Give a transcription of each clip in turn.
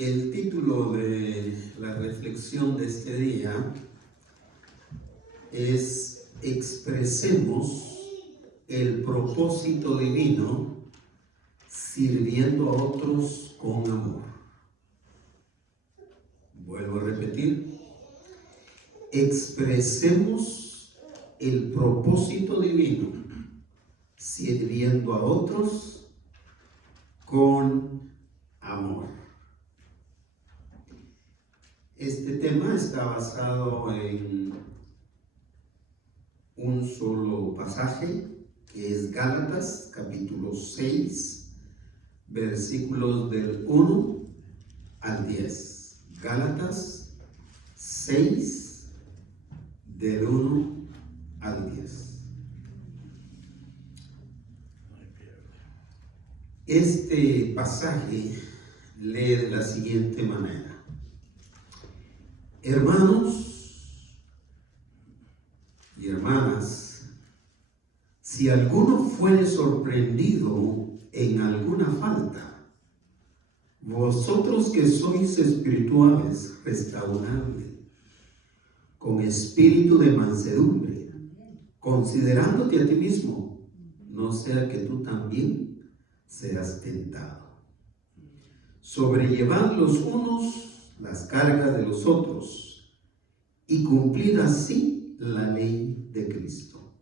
El título de la reflexión de este día es Expresemos el propósito divino sirviendo a otros con amor. Vuelvo a repetir. Expresemos el propósito divino sirviendo a otros con amor. Este tema está basado en un solo pasaje, que es Gálatas, capítulo 6, versículos del 1 al 10. Gálatas 6, del 1 al 10. Este pasaje lee de la siguiente manera. Hermanos y hermanas, si alguno fuere sorprendido en alguna falta, vosotros que sois espirituales, restauradle con espíritu de mansedumbre, considerándote a ti mismo, no sea que tú también seas tentado. Sobrellevad los unos las cargas de los otros y cumplid así la ley de Cristo.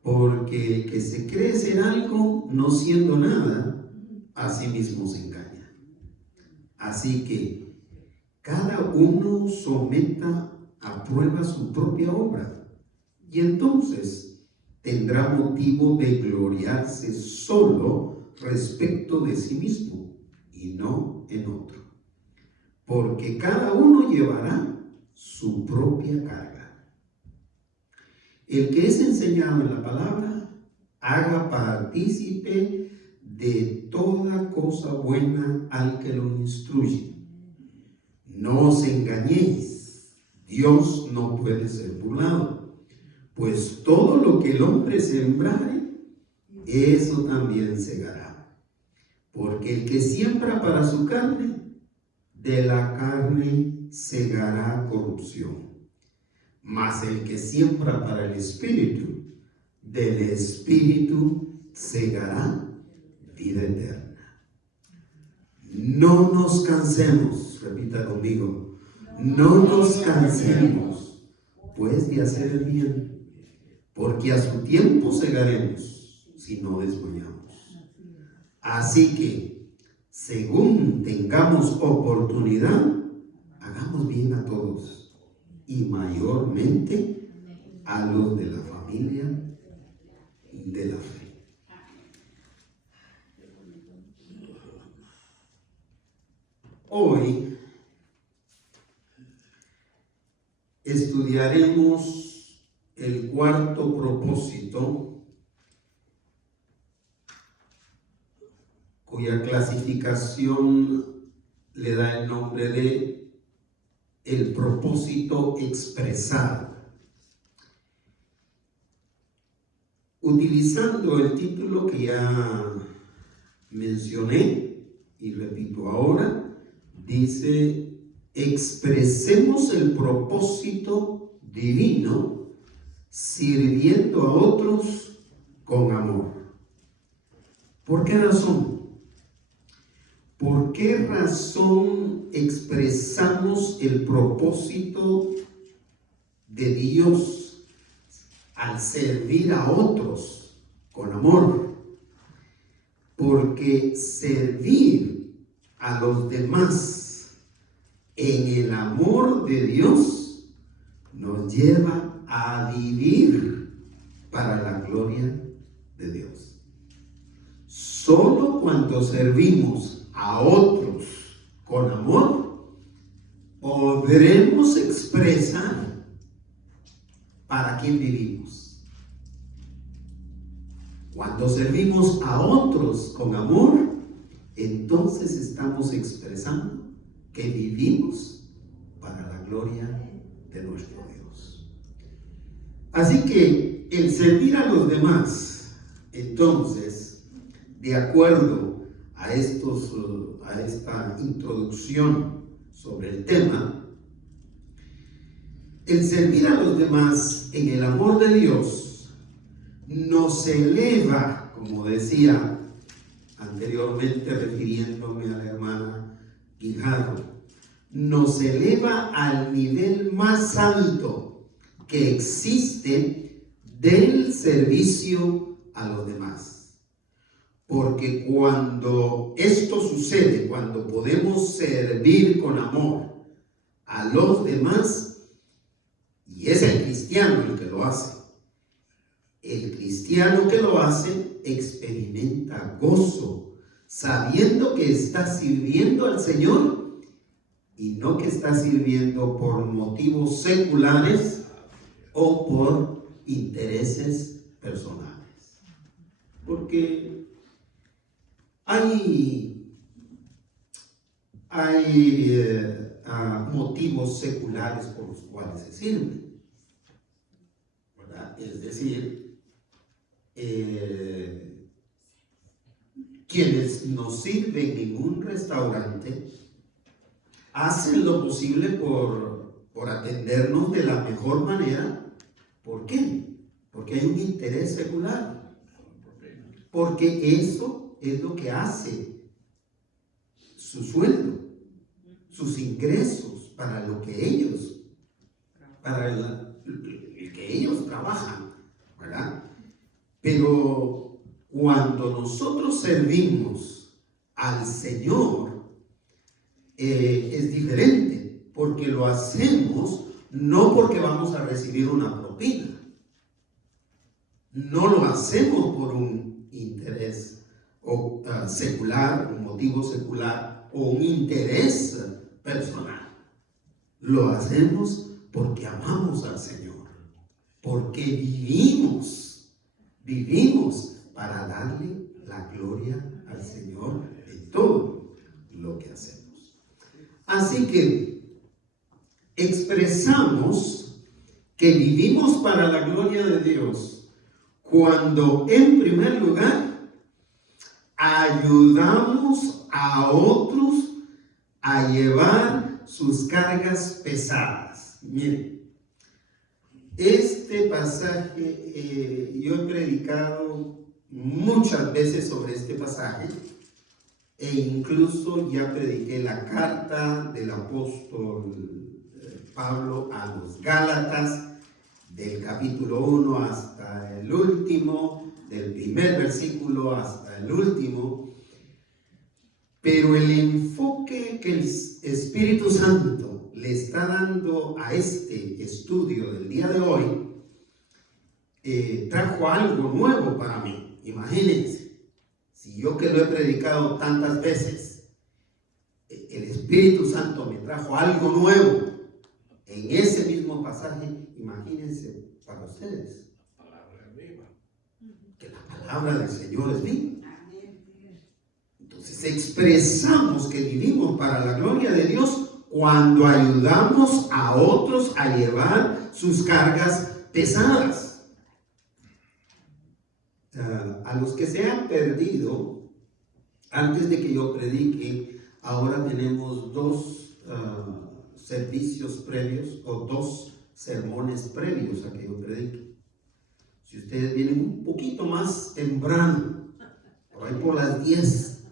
Porque el que se cree ser algo no siendo nada, a sí mismo se engaña. Así que cada uno someta a prueba su propia obra, y entonces tendrá motivo de gloriarse solo respecto de sí mismo y no en otro. Porque cada uno llevará su propia carga. El que es enseñado en la palabra, haga partícipe de toda cosa buena al que lo instruye. No os engañéis, Dios no puede ser burlado, pues todo lo que el hombre sembrare, eso también segará. Porque el que siembra para su carne, de la carne segará corrupción. Mas el que siembra para el Espíritu, del Espíritu segará vida eterna. No nos cansemos, repita conmigo, no nos cansemos, pues, de hacer el bien, porque a su tiempo segaremos, si no desmayamos. Así que, según tengamos oportunidad, hagamos bien a todos, y mayormente a los de la familia de la fe. Hoy estudiaremos el cuarto propósito, cuya clasificación le da el nombre de el propósito expresado. Utilizando el título que ya mencioné y repito ahora, dice: expresemos el propósito divino sirviendo a otros con amor. ¿Por qué razón? ¿Por qué razón expresamos el propósito de Dios al servir a otros con amor? Porque servir a los demás en el amor de Dios nos lleva a vivir para la gloria de Dios. Solo cuando servimos a otros con amor, podremos expresar para quién vivimos. Cuando servimos a otros con amor, entonces estamos expresando que vivimos para la gloria de nuestro Dios. Así que el servir a los demás, entonces, de acuerdo a esta introducción sobre el tema, el servir a los demás en el amor de Dios nos eleva, como decía anteriormente refiriéndome a la hermana Guijarro, nos eleva al nivel más alto que existe del servicio a los demás. Porque cuando esto sucede, cuando podemos servir con amor a los demás, y es el cristiano el que lo hace, el cristiano que lo hace experimenta gozo, sabiendo que está sirviendo al Señor y no que está sirviendo por motivos seculares o por intereses personales. Porque hay motivos seculares por los cuales se sirve, ¿verdad? Es decir, quienes nos sirven en un restaurante hacen lo posible por atendernos de la mejor manera. ¿Por qué? Porque hay un interés secular. Porque eso es lo que hace su sueldo, sus ingresos, para lo que ellos, para el que ellos trabajan, ¿verdad? Pero cuando nosotros servimos al Señor, es diferente, porque lo hacemos no porque vamos a recibir una propina, no lo hacemos por un interés secular, un motivo secular o un interés personal, lo hacemos porque amamos al Señor, porque vivimos para darle la gloria al Señor en todo lo que hacemos. Así que expresamos que vivimos para la gloria de Dios cuando, en primer lugar, ayudamos a otros a llevar sus cargas pesadas. Miren, este pasaje, yo he predicado muchas veces sobre este pasaje, e incluso ya prediqué la carta del apóstol Pablo a los Gálatas, del capítulo 1 hasta el último, del primer versículo hasta el último. Pero el enfoque que el Espíritu Santo le está dando a este estudio del día de hoy trajo algo nuevo para mí. Imagínense, si yo que lo he predicado tantas veces, el Espíritu Santo me trajo algo nuevo en ese mismo pasaje, imagínense para ustedes que la palabra del Señor es viva. Entonces expresamos que vivimos para la gloria de Dios cuando ayudamos a otros a llevar sus cargas pesadas. A los que se han perdido, antes de que yo predique, ahora tenemos dos servicios previos o dos sermones previos a que yo predique. Si ustedes vienen un poquito más temprano, por ahí por las 10,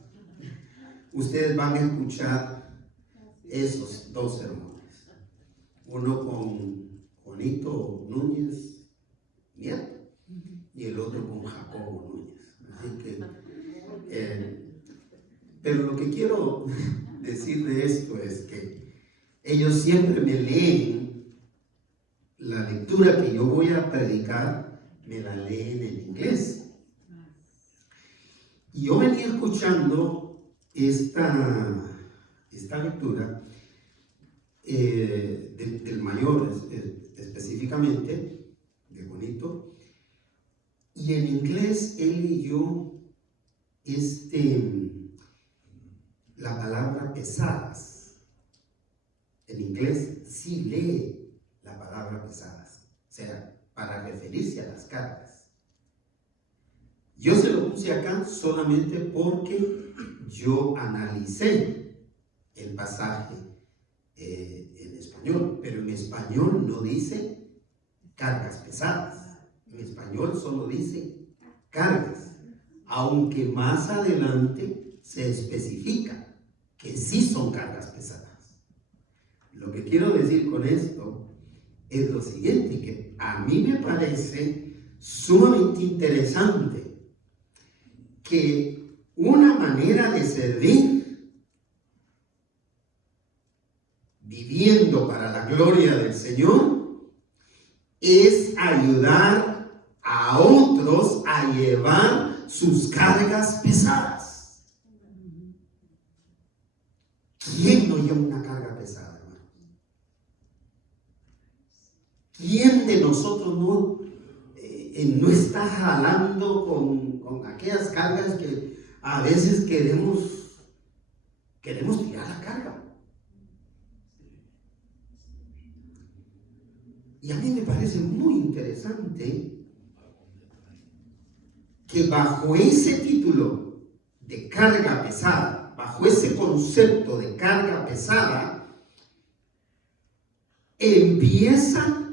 ustedes van a escuchar esos dos sermones. Uno con Juanito Núñez Nieto y el otro con Jacobo Núñez. Así que, pero lo que quiero decir de esto es que ellos siempre me leen la lectura que yo voy a predicar, me la leen en inglés. Y yo venía escuchando esta lectura del mayor específicamente, de Juanito, y en inglés él leyó la palabra pesadas. En inglés sí lee la palabra pesadas, o sea, para referirse a las cargas. Yo se lo puse acá solamente porque yo analicé el pasaje en español, pero en español no dice cargas pesadas. En español solo dice cargas, aunque más adelante se especifica que sí son cargas pesadas. Lo que quiero decir con esto es lo siguiente, que a mí me parece sumamente interesante que una manera de servir, viviendo para la gloria del Señor, es ayudar a otros a llevar sus cargas pesadas. ¿Quién no lleva una carga pesada, hermano? ¿Quién de nosotros no está jalando con aquellas cargas que a veces queremos tirar la carga? Y a mí me parece muy interesante que bajo ese título de carga pesada, bajo ese concepto de carga pesada, empieza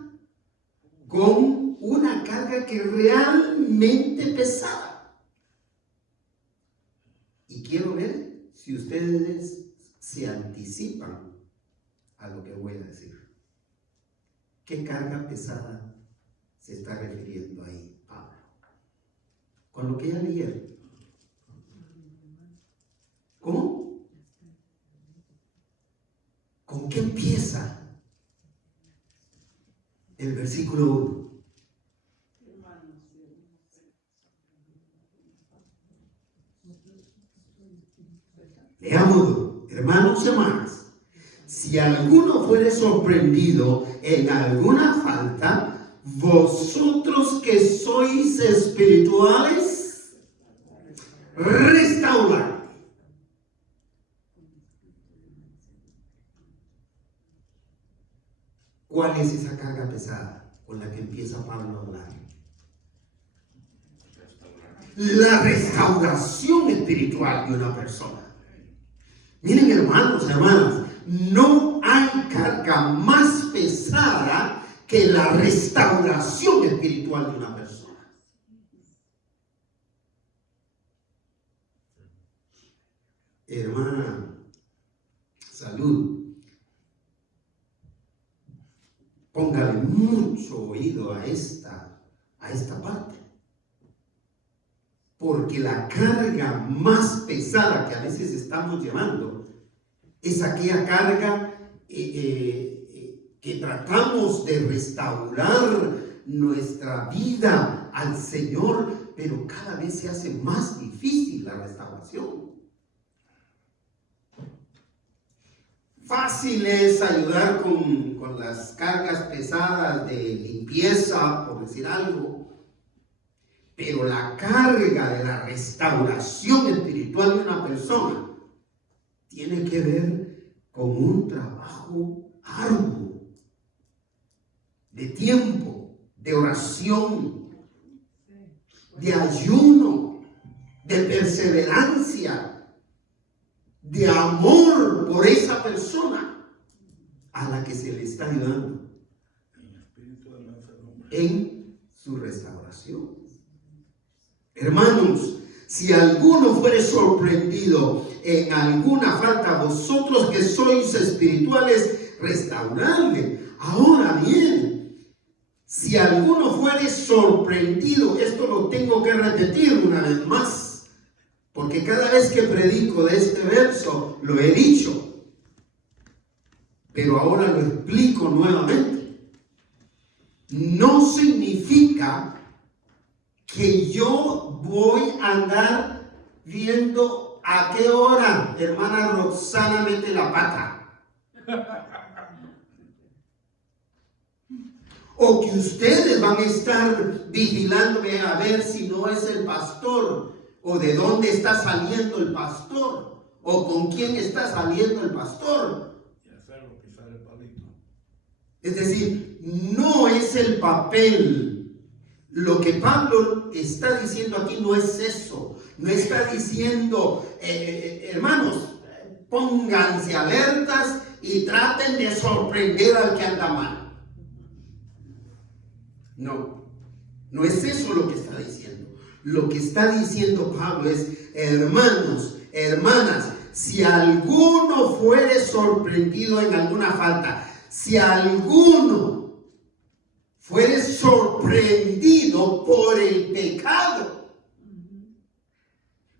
con una carga que realmente pesada. Y quiero ver si ustedes se anticipan a lo que voy a decir. ¿Qué carga pesada se está refiriendo ahí Pablo? Con lo que ya leyeron. ¿Cómo? ¿Con qué empieza el versículo 1? Leámoslo, hermanos y hermanas. Si alguno fuere sorprendido en alguna falta, vosotros que sois espirituales, restaurad. ¿Cuál es esa carga pesada con la que empieza Pablo a hablar? La restauración espiritual de una persona. Miren, hermanos y hermanas, no hay carga más pesada que la restauración espiritual de una persona. Hermana, salud. Póngale mucho oído a esta parte. Porque la carga más pesada que a veces estamos llevando es aquella carga que tratamos de restaurar nuestra vida al Señor, pero cada vez se hace más difícil la restauración. Fácil es ayudar con las cargas pesadas de limpieza, por decir algo. Pero la carga de la restauración espiritual de una persona tiene que ver con un trabajo arduo, de tiempo, de oración, de ayuno, de perseverancia, de amor por esa persona a la que se le está ayudando en su restauración. Hermanos, si alguno fuere sorprendido en alguna falta, vosotros que sois espirituales, restauradle. Ahora bien, si alguno fuere sorprendido, esto lo tengo que repetir una vez más, porque cada vez que predico de este verso lo he dicho, pero ahora lo explico nuevamente. No significa que yo voy a andar viendo a qué hora hermana Roxana mete la pata. O que ustedes van a estar vigilándome a ver si no es el pastor, o de dónde está saliendo el pastor, o con quién está saliendo el pastor. Y hacerlo pisar el palito. Es decir, no es el papel Lo que Pablo está diciendo aquí no es eso. No está diciendo, hermanos, pónganse alertas y traten de sorprender al que anda mal. No, no es eso lo que está diciendo. Lo que está diciendo Pablo es, hermanos, hermanas, si alguno fuere sorprendido en alguna falta, si alguno fuere sorprendido por el pecado,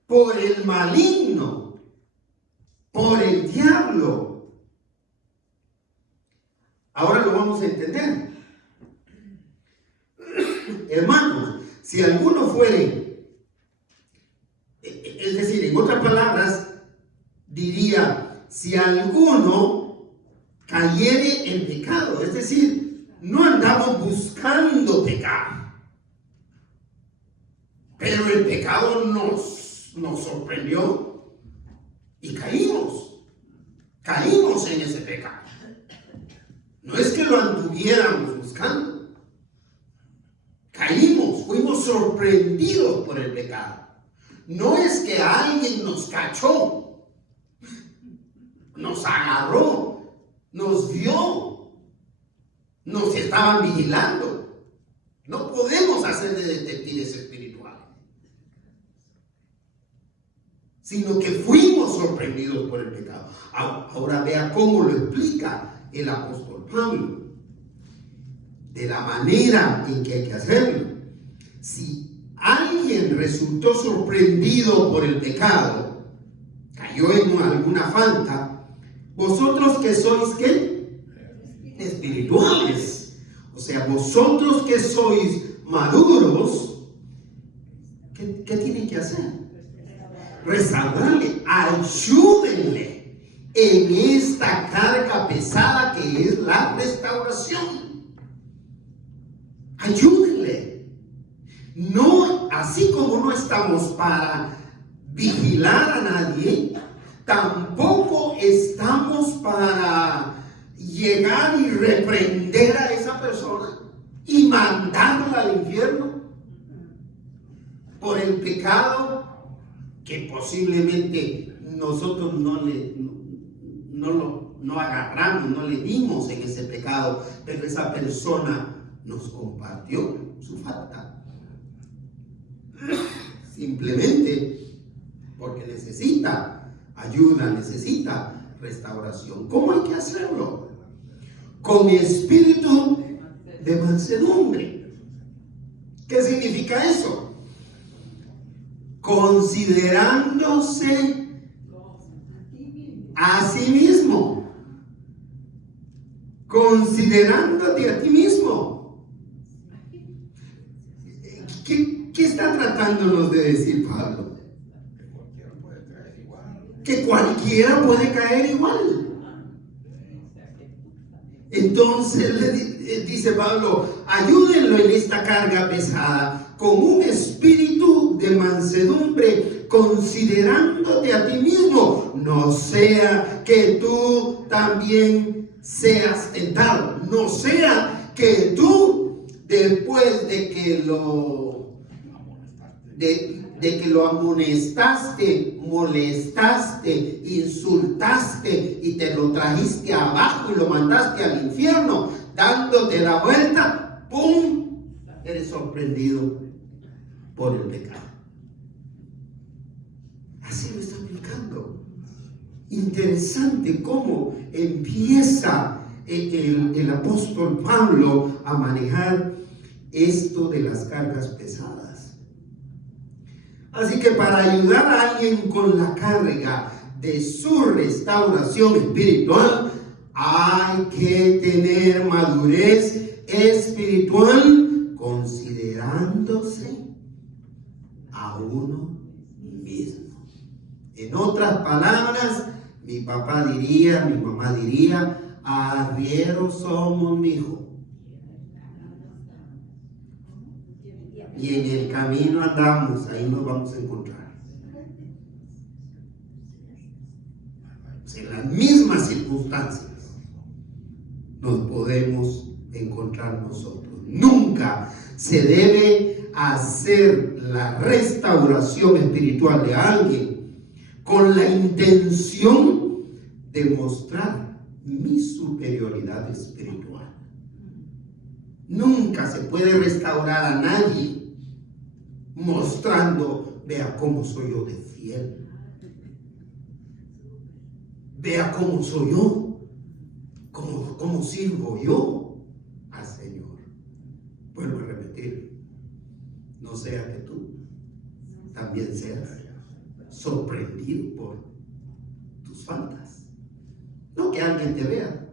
por el maligno, por el diablo. Ahora lo vamos a entender. Hermanos, si alguno fuere, es decir, en otras palabras, diría, si alguno cayere en pecado, es decir, no andamos buscando pecar, pero el pecado nos sorprendió y caímos en ese pecado. No es que lo anduviéramos buscando, caímos, fuimos sorprendidos por el pecado. No es que alguien nos cachó, nos agarró, nos vio, nos estaban vigilando. No podemos hacer de detectives espirituales, sino que fuimos sorprendidos por el pecado. Ahora vea cómo lo explica el apóstol Pablo, de la manera en que hay que hacerlo. Si alguien resultó sorprendido por el pecado, cayó en alguna falta, vosotros que sois, ¿qué? Espirituales. O sea, vosotros que sois maduros, ¿qué tienen que hacer? Restaurarle, ayúdenle en esta carga pesada que es la restauración. Ayúdenle. No, así como no estamos para vigilar a nadie, tampoco estamos para llegar y reprender a esa persona y mandarla al infierno por el pecado que posiblemente nosotros no agarramos, no le dimos en ese pecado, pero esa persona nos compartió su falta. Simplemente porque necesita ayuda, necesita restauración. ¿Cómo hay que hacerlo? Con espíritu de mansedumbre. ¿Qué significa eso? Considerándose a sí mismo. Considerándote a ti mismo. ¿Qué está tratándonos de decir Pablo? Que cualquiera puede caer igual. Entonces le dice Pablo, ayúdenlo en esta carga pesada con un espíritu de mansedumbre, considerándote a ti mismo, no sea que tú también seas tentado, no sea que tú, después de que lo amonestaste, molestaste, insultaste y te lo trajiste abajo y lo mandaste al infierno, dándote la vuelta, ¡pum!, eres sorprendido por el pecado. Así lo está aplicando. Interesante cómo empieza el apóstol Pablo a manejar esto de las cargas pesadas. Así que para ayudar a alguien con la carga de su restauración espiritual, hay que tener madurez espiritual considerándose a uno mismo. En otras palabras, mi papá diría, mi mamá diría, arrieros somos, mijo. Y en el camino andamos, ahí nos vamos a encontrar. En las mismas circunstancias nos podemos encontrar nosotros. Nunca se debe hacer la restauración espiritual de alguien con la intención de mostrar mi superioridad espiritual. Nunca se puede restaurar a nadie mostrando, vea cómo soy yo de fiel, vea cómo soy yo, cómo sirvo yo al Señor. Vuelvo a repetir, no sea que tú también seas sorprendido por tus faltas. No que alguien te vea,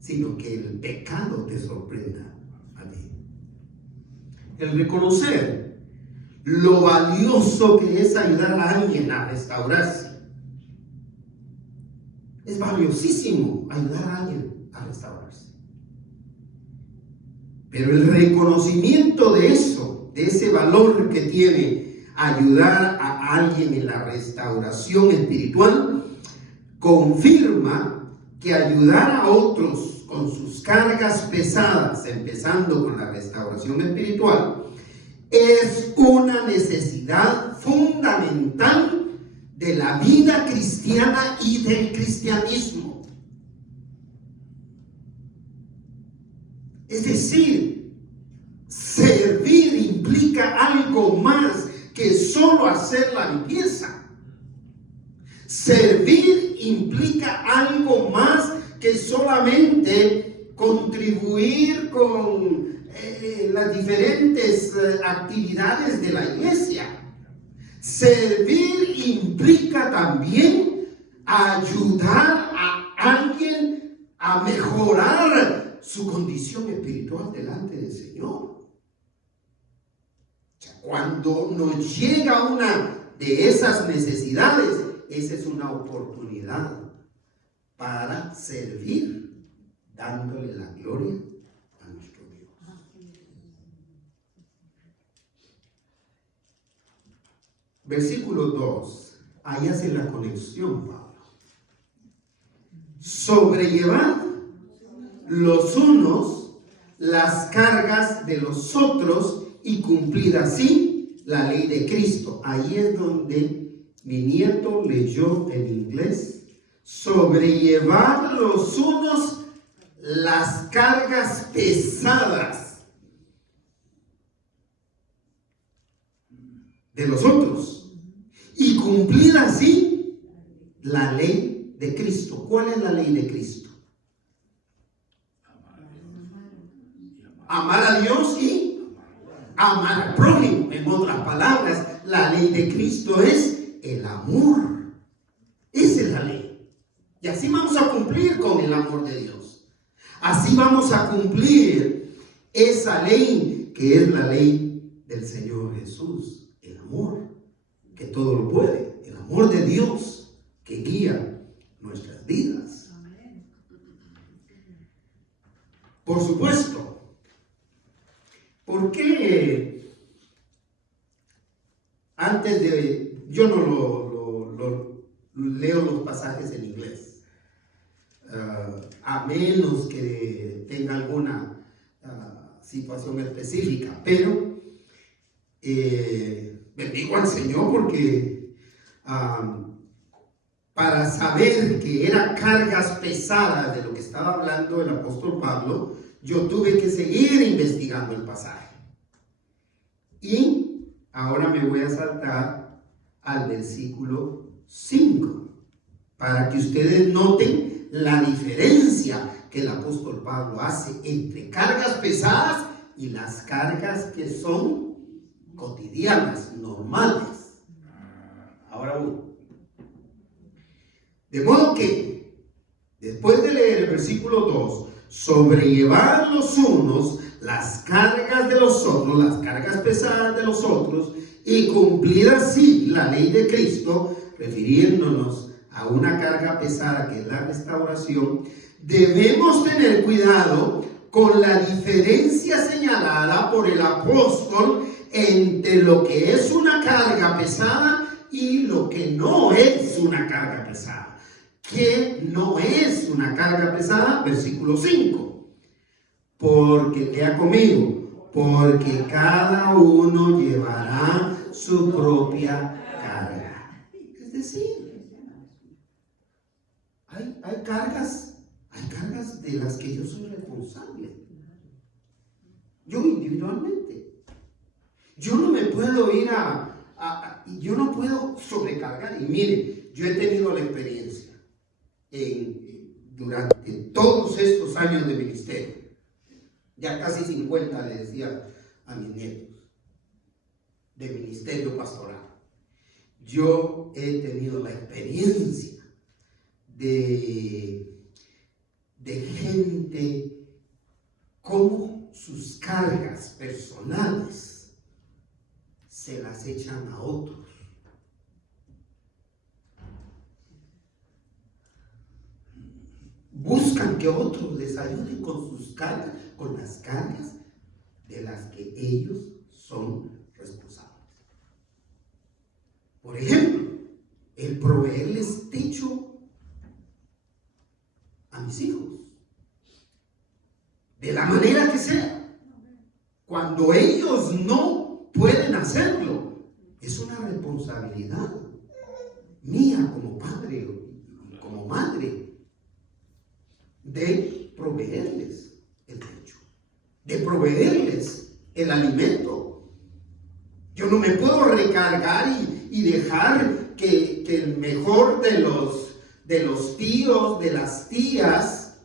sino que el pecado te sorprenda a ti. El reconocer lo valioso que es ayudar a alguien a restaurarse. Es valiosísimo ayudar a alguien a restaurarse. Pero el reconocimiento de eso, de ese valor que tiene ayudar a alguien en la restauración espiritual, confirma que ayudar a otros con sus cargas pesadas, empezando con la restauración espiritual, es una necesidad fundamental de la vida cristiana y del cristianismo. Es decir, servir implica algo más que solo hacer la limpieza. Servir implica algo más que solamente contribuir con las diferentes actividades de la iglesia. Servir implica también ayudar a alguien a mejorar su condición espiritual delante del Señor. O sea, cuando nos llega una de esas necesidades, esa es una oportunidad para servir, dándole la gloria a nuestro Dios. Versículo 2, ahí hace la conexión Pablo. Sobrellevad los unos las cargas de los otros y cumplid así la ley de Cristo. Ahí es donde mi nieto leyó en inglés: sobrellevar los unos las cargas pesadas de los otros y cumplir así la ley de Cristo. ¿Cuál es la ley de Cristo? Amar a Dios y amar al prójimo. En otras palabras, la ley de Cristo es el amor. Esa es la ley. Y así vamos a cumplir con el amor de Dios. Así vamos a cumplir esa ley que es la ley del Señor Jesús. El amor que todo lo puede. El amor de Dios que guía nuestras vidas. Por supuesto. ¿Por qué antes de... Yo no leo los pasajes en inglés, a menos que tenga alguna situación específica, pero bendigo al Señor porque para saber que eran cargas pesadas de lo que estaba hablando el apóstol Pablo, yo tuve que seguir investigando el pasaje. Y ahora me voy a saltar al versículo 5, para que ustedes noten la diferencia que el apóstol Pablo hace entre cargas pesadas y las cargas que son cotidianas, normales. Ahora voy. De modo que, después de leer el versículo 2, sobrellevar los unos las cargas de los otros, las cargas pesadas de los otros, y cumplir así la ley de Cristo, refiriéndonos a una carga pesada que es la restauración, debemos tener cuidado con la diferencia señalada por el apóstol entre lo que es una carga pesada y lo que no es una carga pesada. ¿Qué no es una carga pesada? Versículo 5. Porque, lea conmigo, porque cada uno llevará su propia carga. Es decir, hay cargas de las que yo soy responsable. Yo individualmente. Yo no me puedo ir yo no puedo sobrecargar. Y mire, yo he tenido la experiencia durante todos estos años de ministerio, ya casi 50 le decía a mis nietos, de ministerio pastoral. Yo he tenido la experiencia de gente cómo sus cargas personales se las echan a otros. Buscan que otros les ayuden con sus cargas, con las cargas de las que ellos son responsables. Por ejemplo, el proveerles techo a mis hijos, de la manera que sea. Cuando ellos no pueden hacerlo, es una responsabilidad mía como padre, como madre, de proveerles el techo, de proveerles el alimento. Yo no me puedo recargar y dejar que el mejor de los tíos, de las tías,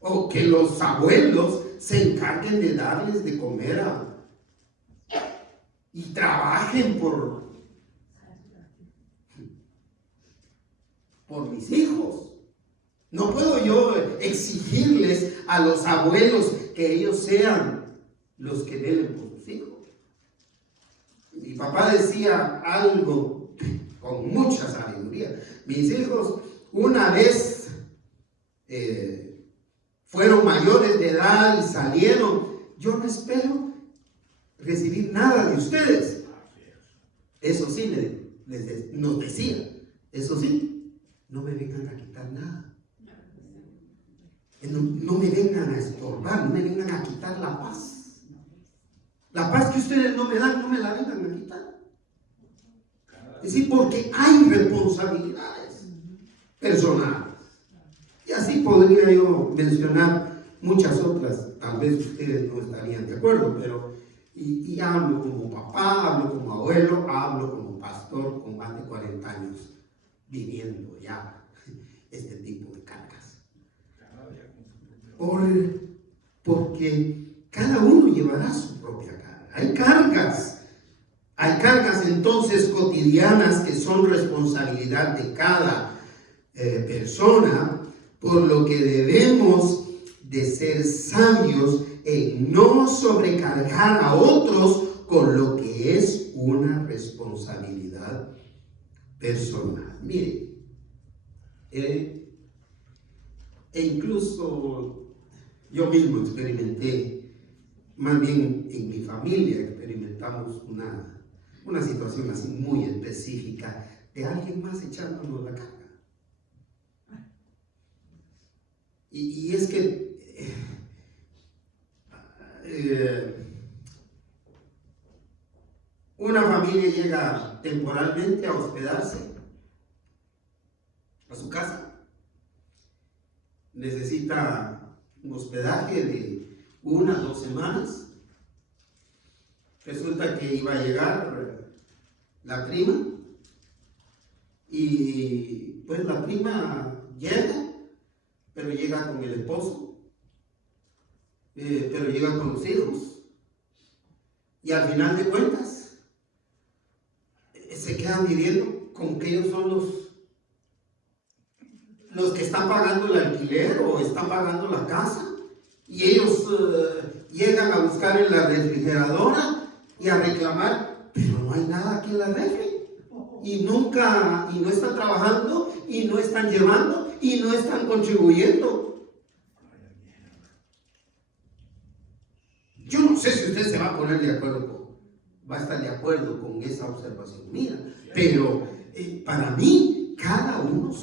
o que los abuelos se encarguen de darles de comer y trabajen por mis hijos. No puedo yo exigirles a los abuelos que ellos sean los que velen por sus hijos. Mi papá decía algo con mucha sabiduría. Mis hijos una vez fueron mayores de edad y salieron. Yo no espero recibir nada de ustedes. Eso sí, nos decía. Eso sí, no me vengan a quitar nada. No me vengan a estorbar, no me vengan a quitar la paz. La paz que ustedes no me dan, no me la vengan a quitar. Es decir, porque hay responsabilidades personales. Y así podría yo mencionar muchas otras. Tal vez ustedes no estarían de acuerdo, pero y hablo como papá, hablo como abuelo, hablo como pastor con más de 40 años viviendo ya este tipo de cargas. Porque cada uno llevará su propia carga. Hay cargas entonces cotidianas que son responsabilidad de cada persona, por lo que debemos de ser sabios en no sobrecargar a otros con lo que es una responsabilidad personal. Mire, e incluso yo mismo experimenté, más bien en mi familia experimentamos una situación así muy específica de alguien más echándonos la carga. Y es que una familia llega temporalmente a hospedarse a su casa. Necesita un hospedaje de 1 o 2 semanas. Resulta que iba a llegar la prima y pues la prima llega, pero llega con el esposo, pero llega con los hijos, y al final de cuentas se quedan viviendo con que ellos son los que están pagando el alquiler o están pagando la casa, y ellos llegan a buscar en la refrigeradora y a reclamar, pero no hay nada aquí en la refri, y no están trabajando, y no están llevando, y no están contribuyendo. Yo no sé si usted se va a poner de acuerdo va a estar de acuerdo con esa observación mía, pero para mí, cada uno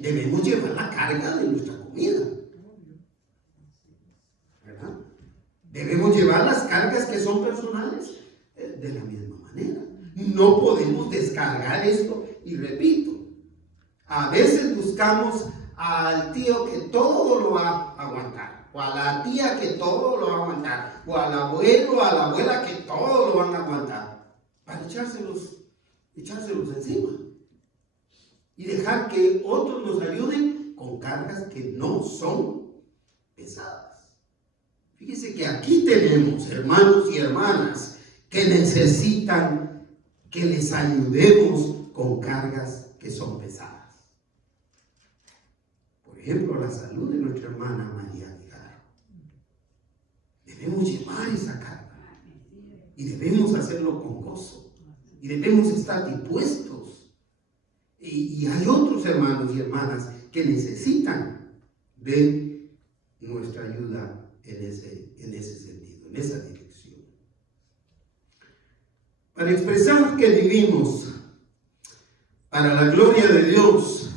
debemos llevar la carga de nuestra comida, ¿verdad? queremos descargar esto. Y repito, a veces buscamos al tío que todo lo va a aguantar, o a la tía que todo lo va a aguantar, o al abuelo o a la abuela que todo lo van a aguantar, para echárselos encima y dejar que otros nos ayuden con cargas que no son pesadas. Fíjense que aquí tenemos hermanos y hermanas que necesitan que les ayudemos con cargas que son pesadas. Por ejemplo, la salud de nuestra hermana María Aguilar. Debemos llevar esa carga y debemos hacerlo con gozo y debemos estar dispuestos. Y hay otros hermanos y hermanas que necesitan de nuestra ayuda en ese sentido, en esa dirección. Para expresar que vivimos para la gloria de Dios,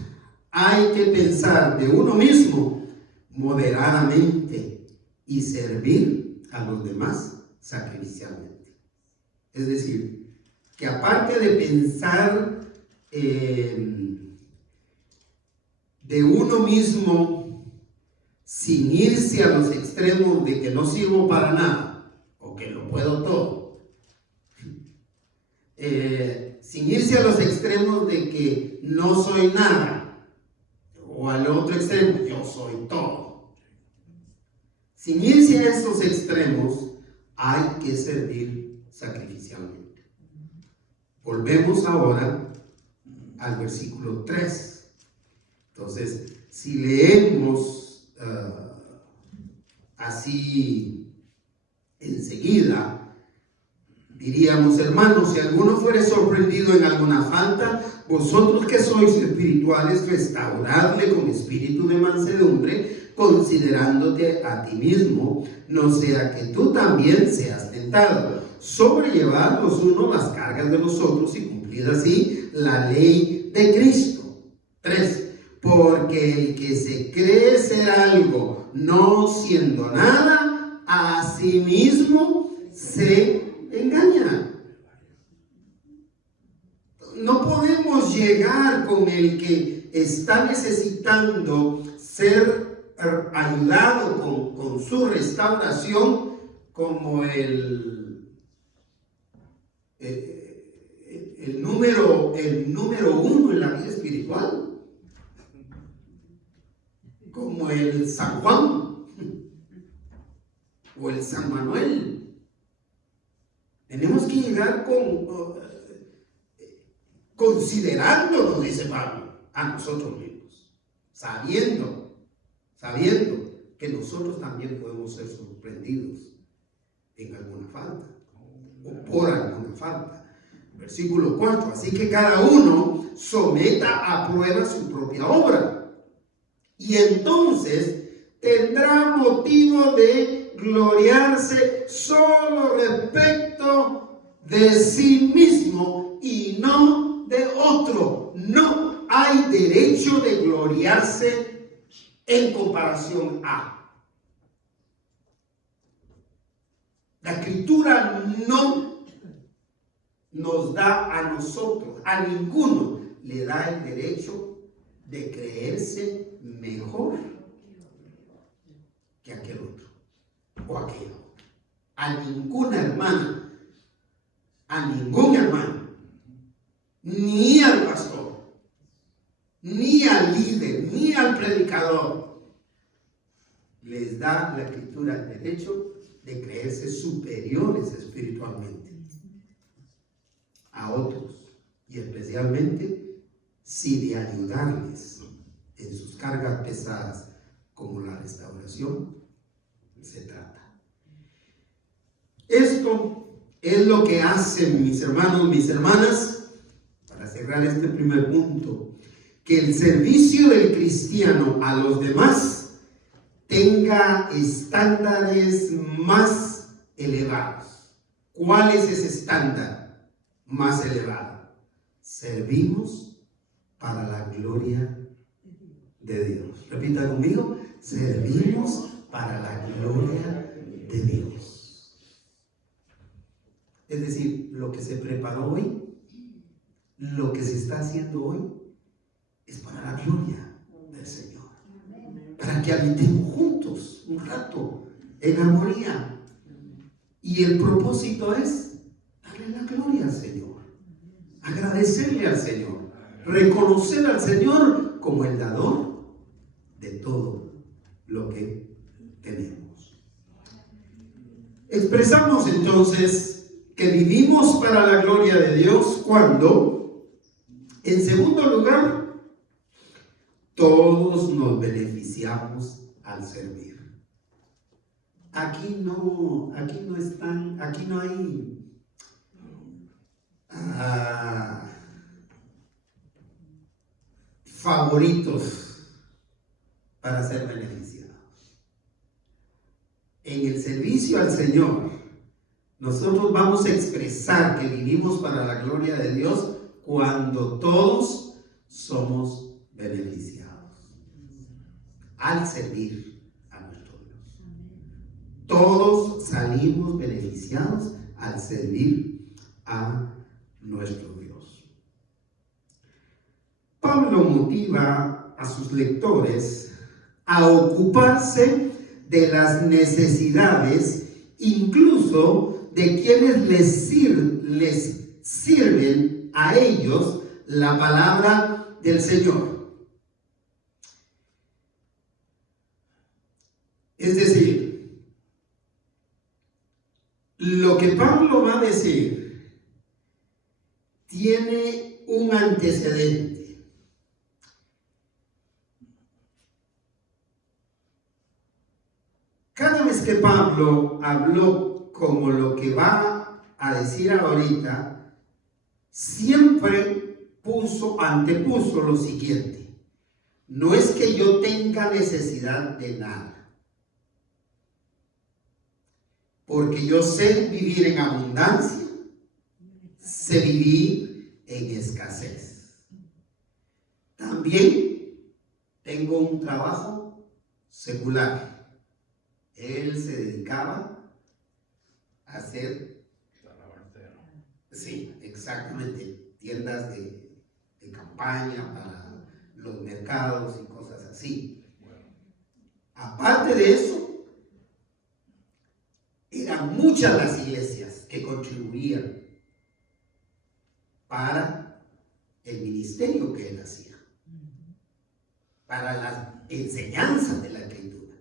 hay que pensar de uno mismo moderadamente y servir a los demás sacrificialmente. Es decir, que aparte de pensar de uno mismo sin irse a los extremos de que no sirvo para nada o que lo puedo todo, sin irse a los extremos de que no soy nada, o al otro extremo, yo soy todo. Sin irse a esos extremos, hay que servir sacrificialmente. Volvemos ahora al versículo 3. Entonces, si leemos así enseguida, diríamos: hermanos, si alguno fuere sorprendido en alguna falta, vosotros que sois espirituales, restauradle con espíritu de mansedumbre, considerándote a ti mismo, no sea que tú también seas tentado. Sobrellevad los unos las cargas de los otros y cumplid así la ley de Cristo. 3. Porque el que se cree ser algo, no siendo nada, a sí mismo se engaña. No podemos llegar con el que está necesitando ser ayudado con su restauración como el número uno en la vida espiritual, como el San Juan o el San Manuel. Tenemos que llegar considerándonos, dice Pablo, a nosotros mismos, sabiendo que nosotros también podemos ser sorprendidos en alguna falta o por alguna falta. Versículo 4: así que cada uno someta a prueba su propia obra, y entonces tendrá motivo de gloriarse solo respecto de sí mismo y no de otro. No hay derecho de gloriarse en comparación a. La Escritura no nos da a nosotros, a ninguno, le da el derecho de creerse mejor que aquel otro o aquella otra. A ninguna hermana, a ningún hermano, ni al pastor, ni al líder, ni al predicador, les da la Escritura el derecho de creerse superiores espiritualmente a otros, y especialmente si de ayudarles en sus cargas pesadas como la restauración se trata. Esto es lo que hacen, mis hermanos, mis hermanas, para cerrar este primer punto, que el servicio del cristiano a los demás tenga estándares más elevados. ¿Cuál es ese estándar más elevado? Servimos para la gloria de Dios. Repita conmigo: servimos para la gloria de Dios. Es decir, lo que se preparó hoy lo que se está haciendo hoy es para la gloria del Señor, para que habitemos juntos un rato en armonía. Y el propósito es darle la gloria al Señor, agradecerle al Señor, reconocer al Señor como el dador de todo lo que tenemos. Expresamos entonces que vivimos para la gloria de Dios cuando, en segundo lugar, todos nos beneficiamos al servir. Aquí no hay favoritos para ser beneficiados. En el servicio al Señor, nosotros vamos a expresar que vivimos para la gloria de Dios cuando todos somos beneficiados al servir a nuestro Dios. Todos salimos beneficiados al servir a nuestro Dios. Pablo motiva a sus lectores a ocuparse de las necesidades, incluso de quienes les sirven a ellos la palabra del Señor. Es decir, lo que Pablo va a decir tiene un antecedente. Cada vez que Pablo habló como lo que va a decir ahorita, siempre antepuso lo siguiente: no es que yo tenga necesidad de nada, porque yo sé vivir en abundancia, sé vivir en escasez. También tengo un trabajo secular. Él se dedicaba a hacer, sí, exactamente, tiendas de campaña para los mercados y cosas así. Aparte de eso, eran muchas las iglesias que contribuían para el ministerio que él hacía, para las enseñanzas de la Escritura.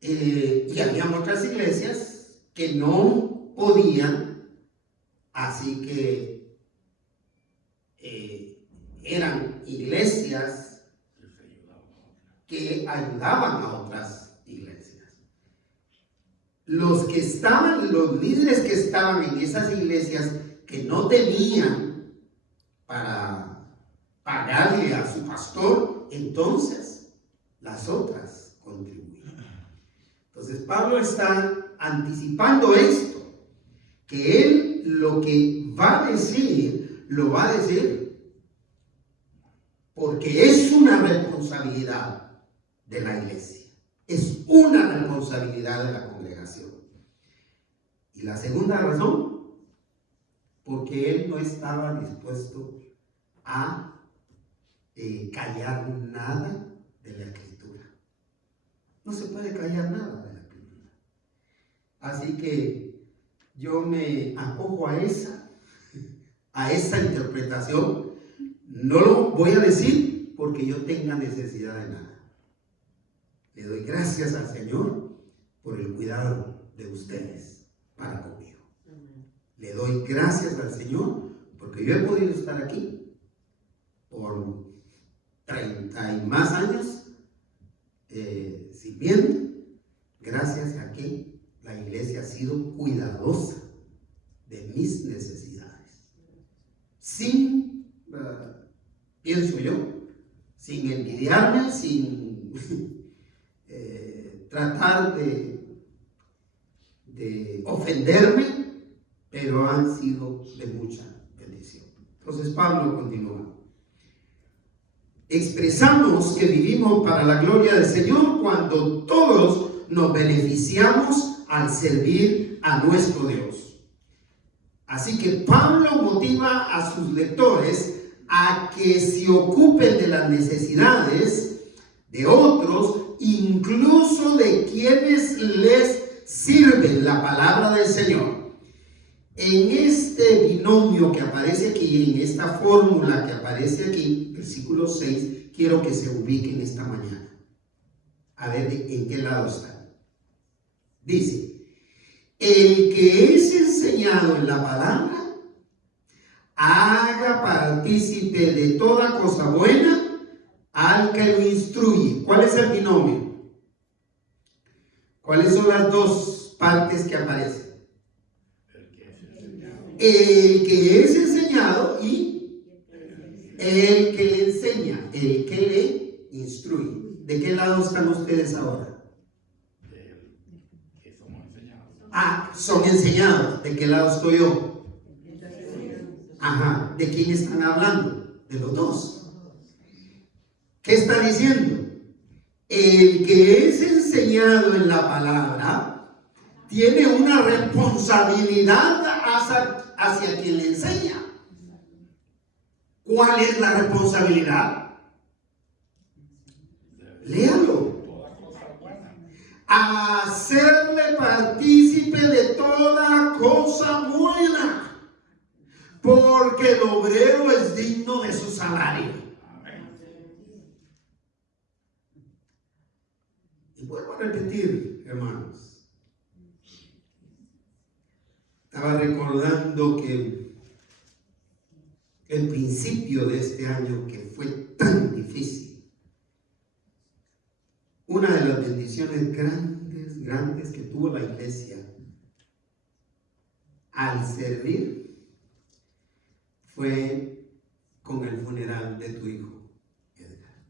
Y había otras iglesias que no podían, así que eran iglesias que ayudaban a otras iglesias. Los líderes que estaban en esas iglesias que no tenían para pagarle a su pastor, entonces las otras contribuían. Entonces Pablo está anticipando esto, que él lo que va a decir, lo va a decir porque es una responsabilidad de la iglesia, es una responsabilidad de la congregación. Y la segunda razón, porque él no estaba dispuesto a callar nada de la Escritura. No se puede callar nada de la Escritura. Así que yo me acojo a esa interpretación. No lo voy a decir porque yo tenga necesidad de nada. Le doy gracias al Señor por el cuidado de ustedes para conmigo. Le doy gracias al Señor porque yo he podido estar aquí por 30 y más años sirviendo, gracias a que la iglesia ha sido cuidadosa de mis necesidades, sin, pienso yo, sin envidiarme, sin tratar de ofenderme, pero han sido de mucha bendición. Entonces Pablo continúa: expresamos que vivimos para la gloria del Señor cuando todos nos beneficiamos al servir a nuestro Dios. Así que Pablo motiva a sus lectores a que se ocupen de las necesidades de otros, incluso de quienes les sirven la palabra del Señor. En este binomio que aparece aquí, en esta fórmula que aparece aquí, versículo 6, quiero que se ubiquen esta mañana. A ver en qué lado está. Dice: el que es enseñado en la palabra, haga partícipe de toda cosa buena al que lo instruye. ¿Cuál es el binomio? ¿Cuáles son las dos partes que aparecen? El que es enseñado y el que le enseña, el que le instruye. ¿De qué lado están ustedes ahora? Son enseñados. ¿De qué lado estoy yo? Ajá. ¿De quién están hablando? De los dos. ¿Qué está diciendo? El que es enseñado en la palabra tiene una responsabilidad hacia quien le enseña. ¿Cuál es la responsabilidad? Léalo. Hacerle partícipe de toda cosa buena, porque el obrero es digno de su salario. Y vuelvo a repetir, hermanos. Estaba recordando que el principio de este año, que fue tan difícil, una de las bendiciones grandes que tuvo la iglesia al servir fue con el funeral de tu hijo, Edgar.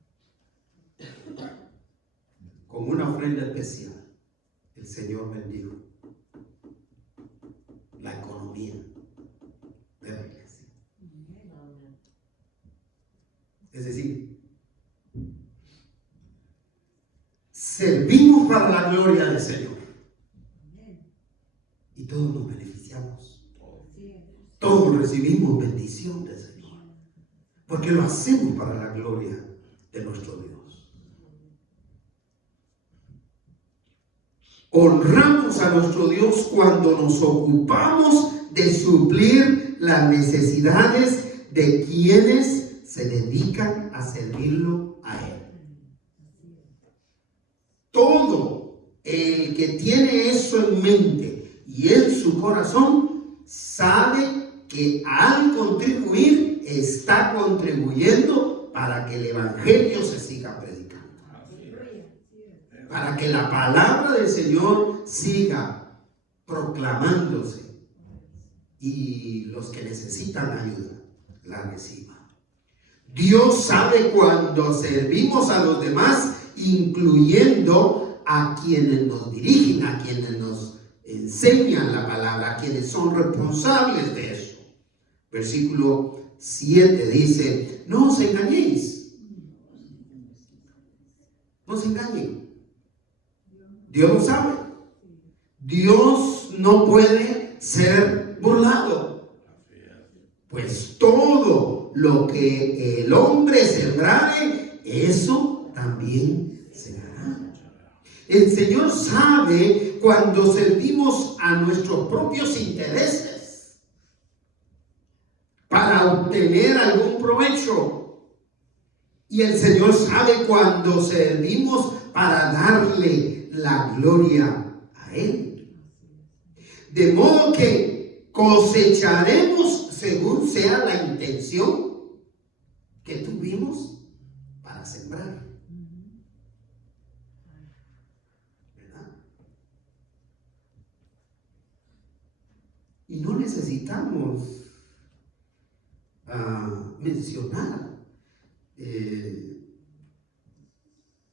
Con una ofrenda especial, el Señor bendijo la economía de la iglesia. Es decir, servimos para la gloria del Señor y todos nos beneficiamos, todos recibimos bendición del Señor, porque lo hacemos para la gloria de nuestro Dios. Honramos a nuestro Dios cuando nos ocupamos de suplir las necesidades de quienes se dedican a servirlo a Él. Todo el que tiene eso en mente y en su corazón sabe que al contribuir está contribuyendo para que el evangelio se siga predicando, para que la palabra del Señor siga proclamándose y los que necesitan ayuda la reciban. Dios sabe cuando servimos a los demás, incluyendo a quienes nos dirigen, a quienes nos enseñan la palabra, a quienes son responsables de eso. Versículo 7 dice: no os engañéis, no se engañen. Dios lo sabe. Dios no puede ser burlado, pues todo lo que el hombre sembrare, eso también segará. El Señor sabe cuando servimos a nuestros propios intereses para obtener algún provecho, y el Señor sabe cuando servimos para darle la gloria a Él. De modo que cosecharemos según sea la intención que tuvimos para sembrar. ¿Verdad? Y no necesitamos mencionar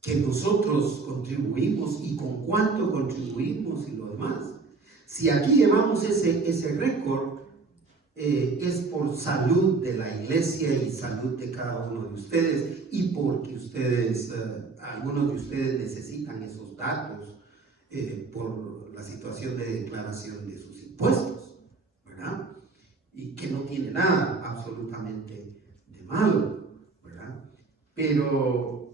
que nosotros contribuimos y con cuánto contribuimos y lo demás. Si aquí llevamos ese récord, es por salud de la iglesia y salud de cada uno de ustedes, y porque ustedes, algunos de ustedes necesitan esos datos por la situación de declaración de sus impuestos, ¿verdad? y que no tiene nada absolutamente de malo, ¿verdad? Pero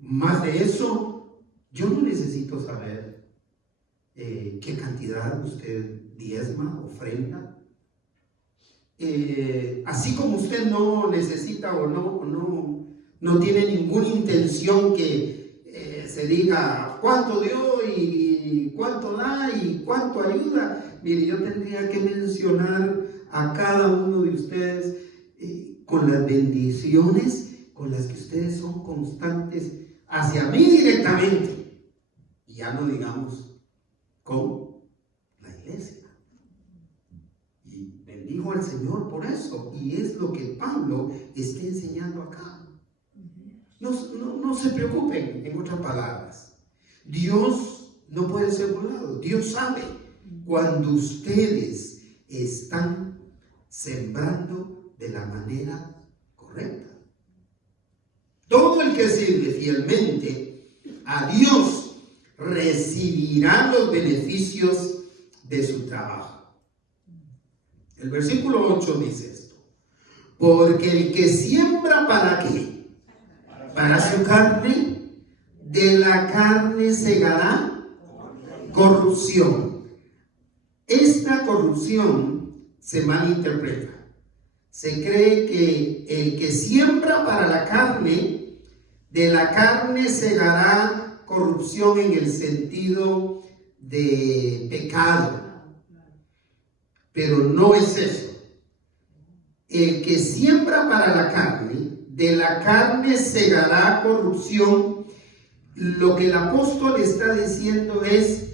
más de eso, yo no necesito saber qué cantidad usted diezma, ofrenda. Así como usted no necesita o no tiene ninguna intención que se diga cuánto dio y cuánto da y cuánto ayuda. Mire, yo tendría que mencionar a cada uno de ustedes con las bendiciones con las que ustedes son constantes hacia mí directamente. Y ya no digamos con la iglesia. Y bendigo al Señor por eso. Y es lo que Pablo está enseñando acá. No se preocupen, en otras palabras. Dios no puede ser burlado. Dios sabe cuando ustedes están sembrando de la manera correcta. Todo el que sirve fielmente a Dios recibirá los beneficios de su trabajo. El versículo 8 dice esto: porque el que siembra, ¿para qué? Para su carne, de la carne segará corrupción. Esta corrupción se malinterpreta. Se cree que el que siembra para la carne, de la carne segará corrupción en el sentido de pecado. Pero no es eso. El que siembra para la carne, de la carne segará corrupción. Lo que el apóstol está diciendo es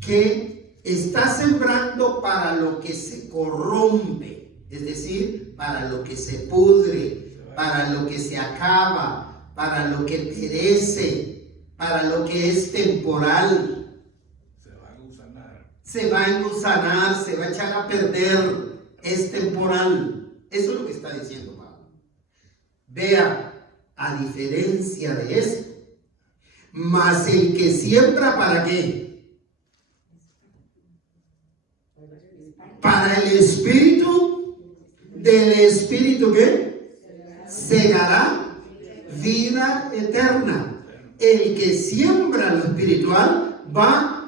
que está sembrando para lo que se corrompe, es decir, para lo que se pudre, para lo que se acaba, para lo que perece, para lo que es temporal. Se va a engusanar, se va a echar a perder, es temporal. Eso es lo que está diciendo Pablo. Vea, a diferencia de esto, mas el que siembra, ¿para qué? Para el espíritu, del espíritu ¿qué? Segará vida eterna. El que siembra lo espiritual va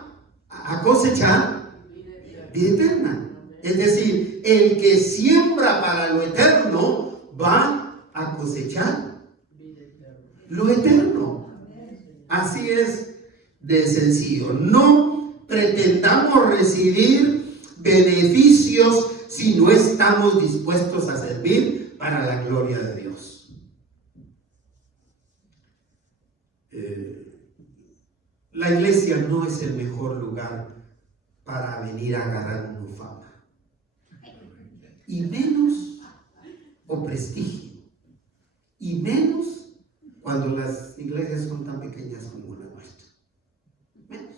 a cosechar vida eterna. Es decir, el que siembra para lo eterno va a cosechar lo eterno. Así es de sencillo. No pretendamos recibir beneficios si no estamos dispuestos a servir para la gloria de Dios. La iglesia no es el mejor lugar para venir a agarrar una fama, y menos o prestigio, y menos cuando las iglesias son tan pequeñas como la nuestra. Menos.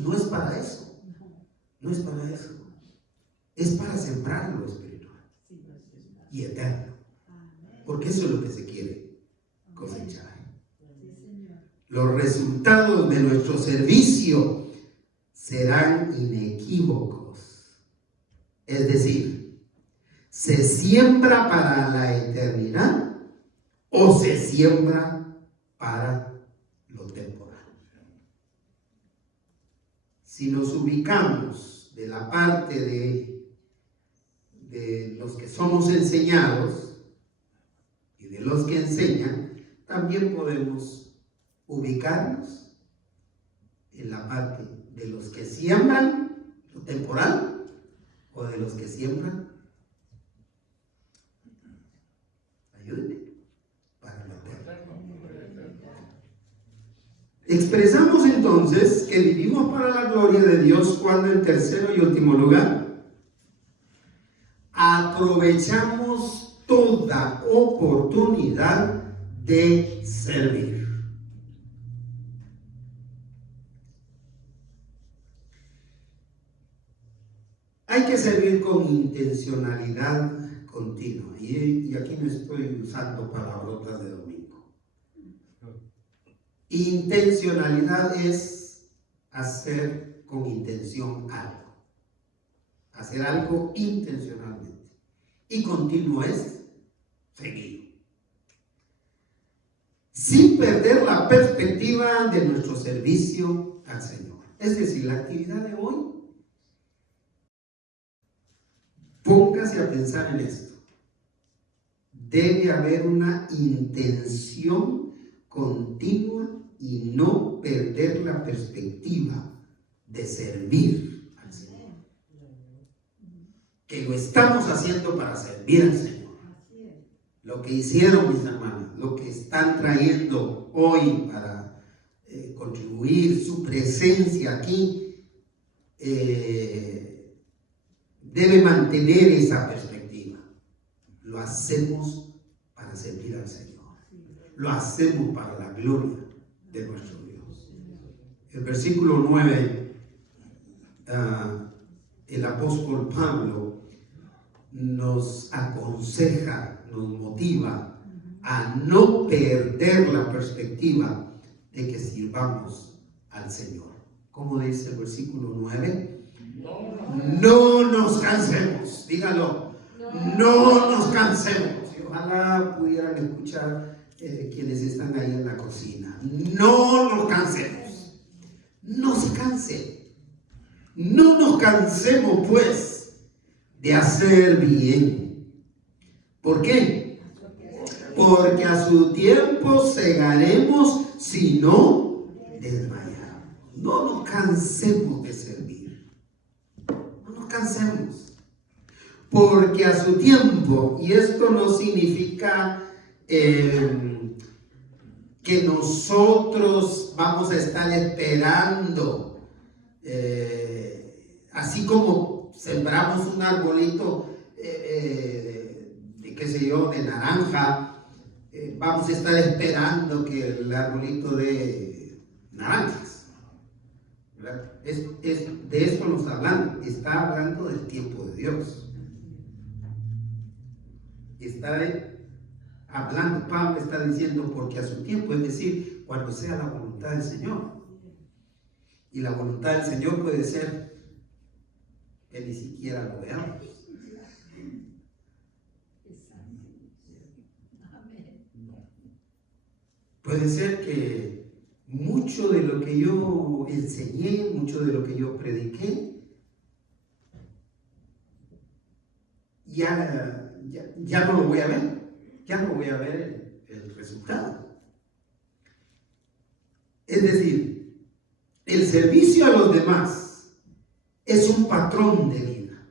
No es para eso. No es para eso. Es para sembrar lo espiritual y eterno. Porque eso es lo que se quiere cosechar. Los resultados de nuestro servicio serán inequívocos. Es decir, ¿se siembra para la eternidad o se siembra para lo temporal? Si nos ubicamos de la parte de los que somos enseñados y de los que enseñan, también podemos ubicarnos en la parte de los que siembran lo temporal o de los que siembran, ayúdenme, para lo eterno. Expresamos entonces que vivimos para la gloria de Dios cuando, en tercero y último lugar, aprovechamos toda oportunidad de servir. Hay que servir con intencionalidad continua. Y aquí no estoy usando palabrotas de domingo. Intencionalidad es hacer con intención algo. hacer algo intencionalmente. Y continuo es seguir. Sin perder la perspectiva de nuestro servicio al Señor. Es decir, la actividad de hoy, póngase a pensar en esto. Debe haber una intención continua y no perder la perspectiva de servir al Señor. Que lo estamos haciendo para servir al Señor. Lo que hicieron mis hermanos, lo que están trayendo hoy para contribuir, su presencia aquí, debe mantener esa perspectiva. Lo hacemos para servir al Señor. Lo hacemos para la gloria de nuestro Dios. El versículo 9, el apóstol Pablo nos aconseja, nos motiva a no perder la perspectiva de que sirvamos al Señor. ¿Cómo dice el versículo 9? No nos cansemos, dígalo, no nos cansemos. Y ojalá pudieran escuchar quienes están ahí en la cocina. No nos cansemos, no se cansen, no nos cansemos pues de hacer bien. ¿Por qué? Porque a su tiempo segaremos si no desmayamos. No nos cansemos de servir. No nos cansemos. Porque a su tiempo, y esto no significa que nosotros vamos a estar esperando, así como sembramos un arbolito, qué sé yo, de naranja, vamos a estar esperando que el arbolito de naranjas, ¿verdad? De esto nos está hablando, está hablando del tiempo de Dios. Hablando, Pablo está diciendo porque a su tiempo, es decir, cuando sea la voluntad del Señor. Y la voluntad del Señor puede ser que ni siquiera lo veamos. Puede ser que mucho de lo que yo enseñé, mucho de lo que yo prediqué, ya no lo voy a ver. Ya no voy a ver el resultado. Es decir, el servicio a los demás es un patrón de vida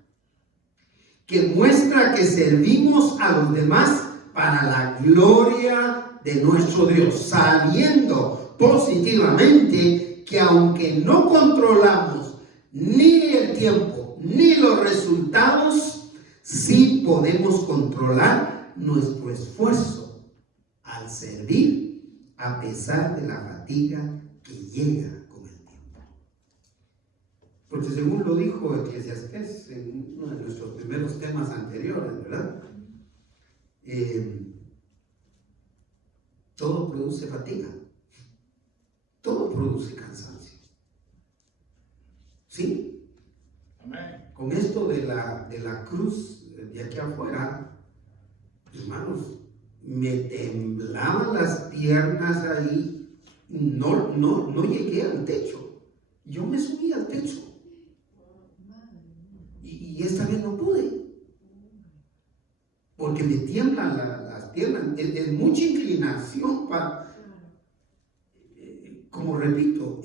que muestra que servimos a los demás para la gloria de nuestro Dios, sabiendo positivamente que aunque no controlamos ni el tiempo ni los resultados, sí podemos controlar nuestro esfuerzo al servir a pesar de la fatiga que llega con el tiempo. Porque según lo dijo Eclesiastés en uno de nuestros primeros temas anteriores, ¿verdad? Todo produce fatiga, todo produce cansancio. ¿Sí? Amén. Con esto de la cruz de aquí afuera, hermanos, me temblaban las piernas ahí, no llegué al techo, yo me subí al techo y esta vez no pude, porque me tiemblan las piernas, es mucha inclinación para, como repito,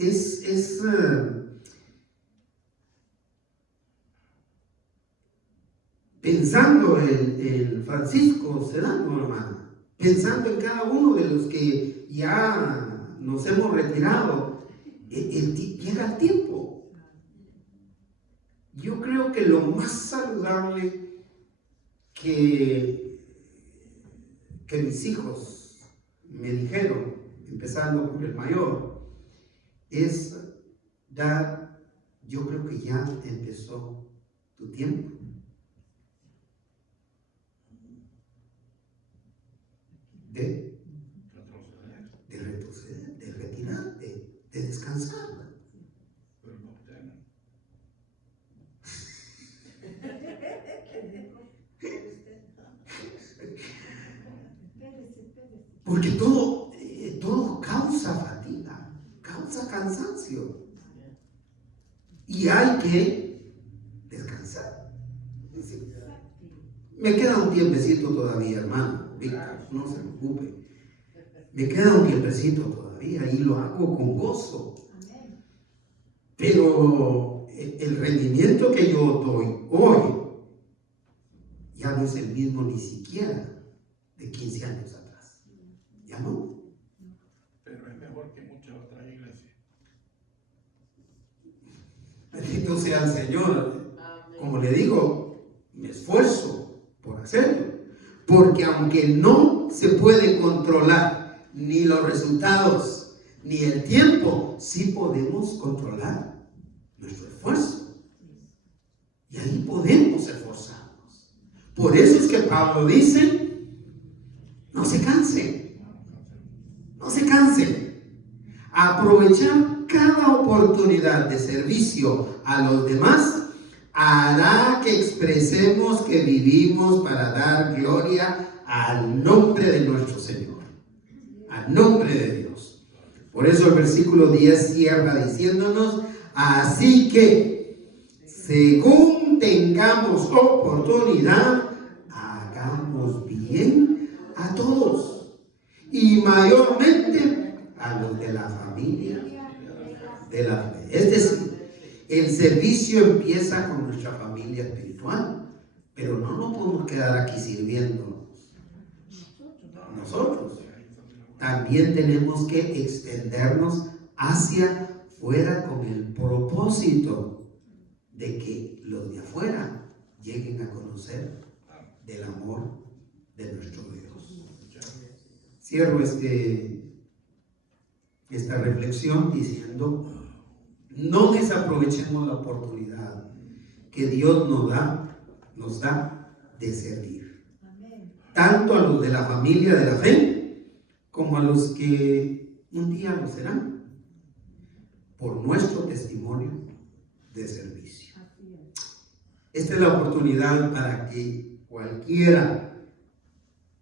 pensando en Francisco Sedano, hermano, pensando en cada uno de los que ya nos hemos retirado, llega el tiempo. Yo creo que lo más saludable que mis hijos me dijeron, empezando por el mayor, es dar, yo creo que ya empezó tu tiempo. De retroceder, de retirarte, de descansar. Porque todo causa fatiga, causa cansancio. Y hay que descansar. Me queda un tiempecito todavía, hermano Víctor, no se preocupe. Me queda un tiempecito todavía y lo hago con gozo. Pero el rendimiento que yo doy hoy ya no es el mismo ni siquiera de 15 años atrás. ¿Ya no? Pero es mejor que muchas otras iglesias. Bendito sea el Señor. Como le digo, me esfuerzo por hacerlo. Porque aunque no se puede controlar ni los resultados ni el tiempo, sí podemos controlar nuestro esfuerzo. Y ahí podemos esforzarnos. Por eso es que Pablo dice, no se cansen. No se cansen. Aprovechar cada oportunidad de servicio a los demás hará que expresemos que vivimos para dar gloria al nombre de nuestro Señor, al nombre de Dios. Por eso el versículo 10 cierra diciéndonos, así que, según tengamos oportunidad, hagamos bien a todos, y mayormente a los de la familia de la fe. Es decir, el servicio empieza con nuestra familia espiritual, pero no nos podemos quedar aquí sirviendo nosotros. También tenemos que extendernos hacia fuera con el propósito de que los de afuera lleguen a conocer del amor de nuestro Dios. Cierro esta reflexión diciendo, no desaprovechemos la oportunidad que Dios nos da de servir. Tanto a los de la familia de la fe, como a los que un día lo serán, por nuestro testimonio de servicio. Esta es la oportunidad para que cualquiera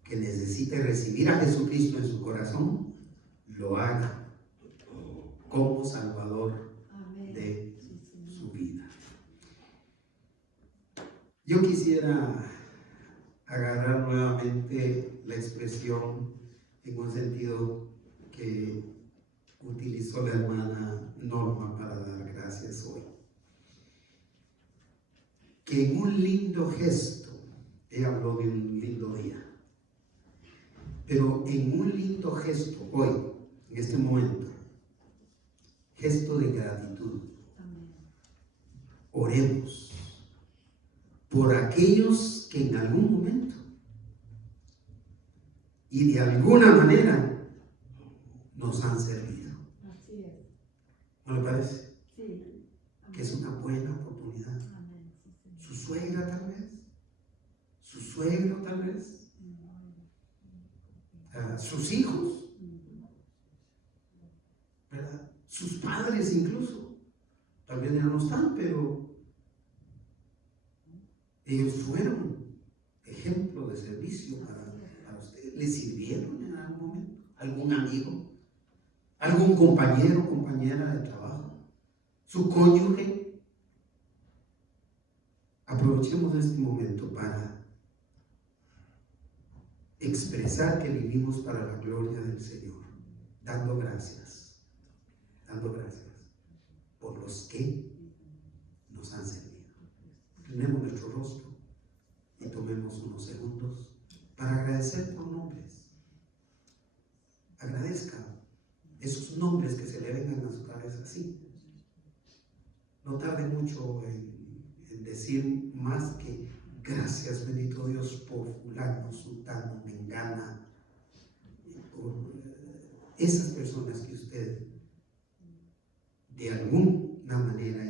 que necesite recibir a Jesucristo en su corazón, lo haga como Salvador de su vida. Yo quisiera agarrar nuevamente la expresión en un sentido que utilizó la hermana Norma para dar gracias hoy. Que en un lindo gesto, ella habló de un lindo día, pero en un lindo gesto hoy, en este momento, gesto de gratitud, oremos por aquellos que en algún momento y de alguna manera nos han servido. Así es. ¿No le parece? Sí. Que es una buena oportunidad. Amén. Su suegra tal vez, su suegro tal vez, sus hijos, ¿verdad? Sus padres incluso, tal vez ya no están, pero ellos fueron ejemplo de servicio para ustedes. ¿Les sirvieron en algún momento? ¿Algún amigo? ¿Algún compañero o compañera de trabajo? ¿Su cónyuge? Aprovechemos este momento para expresar que vivimos para la gloria del Señor, dando gracias por los que nos han servido. Inclinemos nuestro rostro y tomemos unos segundos para agradecer por nombres. Agradezca esos nombres que se le vengan a su cabeza así. No tarde mucho en decir más que gracias, bendito Dios, por fulano, sultano, mengana, por esas personas que usted de alguna manera